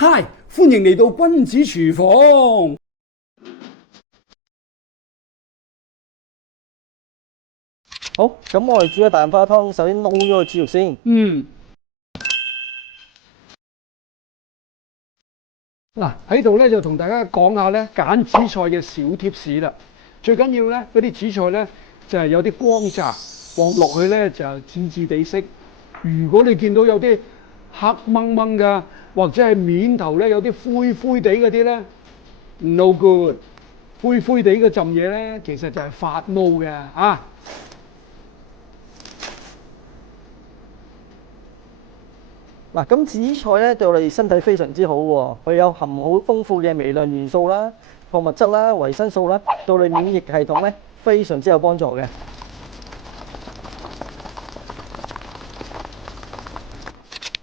嗨，歡迎嚟到君子廚房。好，咁我哋煮個大花湯，首先撈咗個豬肉先。嗱，喺度咧就同大家講下咧揀紫菜嘅小貼士啦。最緊要咧嗰啲紫菜咧就係有啲光澤，放落去咧就紫紫地色。如果你見到有啲黑掹掹㗎，或者係面頭咧有啲灰灰地嗰啲咧，no good。灰灰地嗰陣嘢咧，其實就係發毛嘅啊。嗱，咁紫菜咧對我哋身體非常之好喎，佢有含好豐富嘅微量元素啦、礦物質啦、維生素啦，對你免疫系統咧非常之有幫助嘅。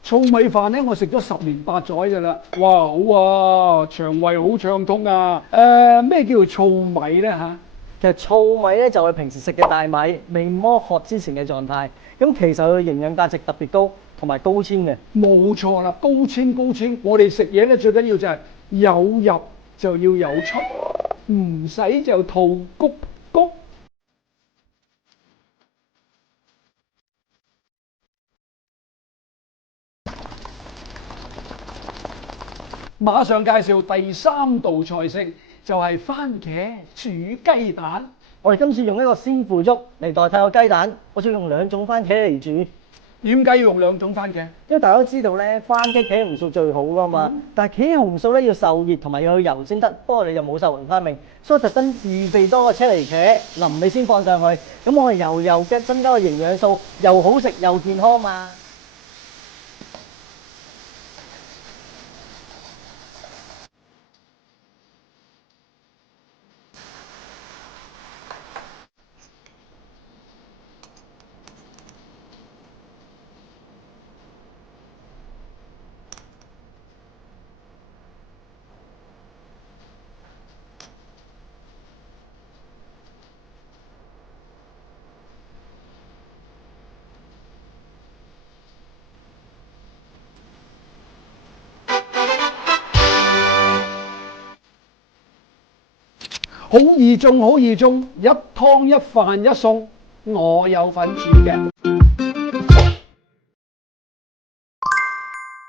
糙米飯咧，我食咗10年8載㗎啦，哇好啊，腸胃好暢通啊！咩叫糙米咧嚇？其實糙米咧就係平時食嘅大米，未剝殼之前嘅狀態。咁其實佢營養價值特別高，同埋高纖嘅。冇錯啦，高纖。我哋食嘢咧最緊要就係有入就要有出，唔使就吐谷谷。馬上介紹第3道菜式，就係番茄煮雞蛋。我哋今次用一個鮮腐竹嚟代替個雞蛋，我仲用2種番茄嚟煮。點解要用2種番茄？因為大家都知道咧，番茄茄紅素最好噶嘛，但係茄紅素咧要受熱同埋要有油先得，不過我哋就冇受雲花命，所以特登預備多個車厘茄，臨尾先放上去，咁我哋油嘅增加個營養素，又好食又健康嘛。好易中，一湯一飯一餸，我有份煮嘅。